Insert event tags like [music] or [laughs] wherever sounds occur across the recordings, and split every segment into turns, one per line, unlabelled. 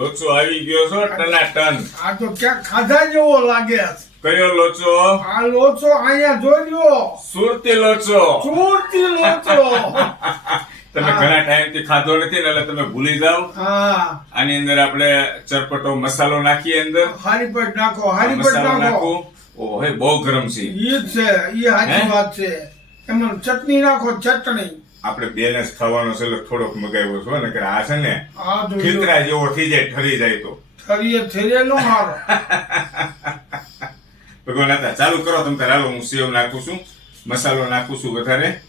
લોચો આવી ગયો છો ટનાટન
આ તો ક્યાં ખાધા જેવો લાગે
કયો લોચો?
આ લોચો અહીંયા જોજો
સુરતી લોચો.
સુરતી લોચો. [laughs]
તમે ઘણા ટાઈમથી ખાધો નથી એટલે તમે ભૂલી જાઓ.
હા.
આની અંદર આપણે ચરપટો મસાલો નાખીએ અંદર.
હારી પટ નાખો
હારીપટ
નાખો.
ઓહે ઓહો બહુ ગરમ છે.
ઈ છે ઈ સાચી વાત છે. એમાં ચટણી નાખો ચટણી.
આપણે બેલેન્સ ખાવાનો છે એટલે થોડોક મગાવ્યો છો ને કે આ છે ને ખીતરા જેવો થઈ જાય ઠરી જાય તો.
ઠરીએ ઠરીએ નો મારો. [laughs]
ભગવાન હતા ચાલુ કરો તમે તારે. હાલો હું સેવ નાખું છું. મસાલો નાખું છું વધારે.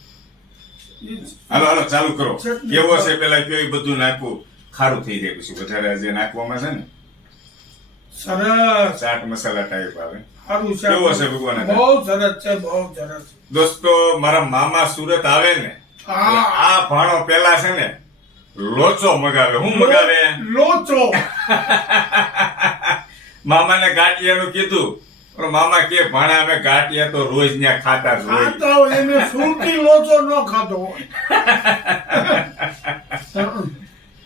હાલો હાલો ચાલુ કરો. કેવો છે પેલા કયો બધું નાખું. ખારું થઈ જાય પછી. વધારે જે નાખવામાં છે ને.
સરસ.
ચાટ મસાલા ટાઈપ આવે.
સારું છે.
કેવો છે ભગવાન?
બહુ સરસ છે બહુ સરસ.
દોસ્તો મારા મામા સુરત આવે ને આ ભાણો પેલા છે ને લોચો મગાવે. હું મગાવે?
લોચો. [laughs]
મામાને ગાંઠિયાનું કીધું. પણ મામા કે ભાણા અમે ગાંઠિયા તો રોજ ન્યા ખાતા જ
ખાતા હોય. એને સુરતી લોચો ન ખાતો [laughs]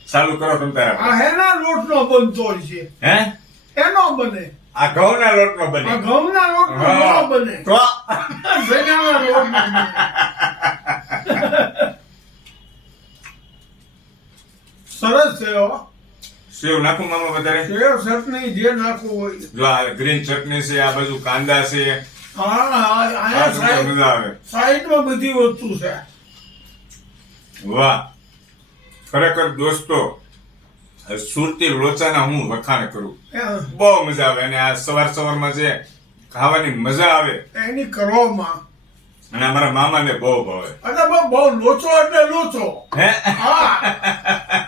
ચાલુ કરો તમે તારા
આ હેના લોટનો બનતો છે.
હે?
એનો બને.
આ ઘઉંના લોટનો
આ
બને
ઘઉંના લોટનો
હા.
ન બને.
તો
શેનાના [laughs] લોટનો બને સરસ છે હો.
સેવ નાખું મામા વધારે?
સેવ ચટણી જે નાખવું હોય.
જો આ ગ્રીન ચટણી છે આ બાજુ કાંદા છે.
હા હા
આ
સાઈડ
મજા આવે.
સાઈડમાં બધી વસ્તુ છે.
વાહ. ખરેખર દોસ્તો સુરતી લોચાના હું વખાણ કરું. બહુ મજા આવે અને આ સવાર સવારમાં જે ખાવાની મજા આવે.
એની કરવામાં
અને અમારા મામાને બહુ ભાવે.
અને બહુ બહુ લોચો એટલે લોચો.
હે?
હા.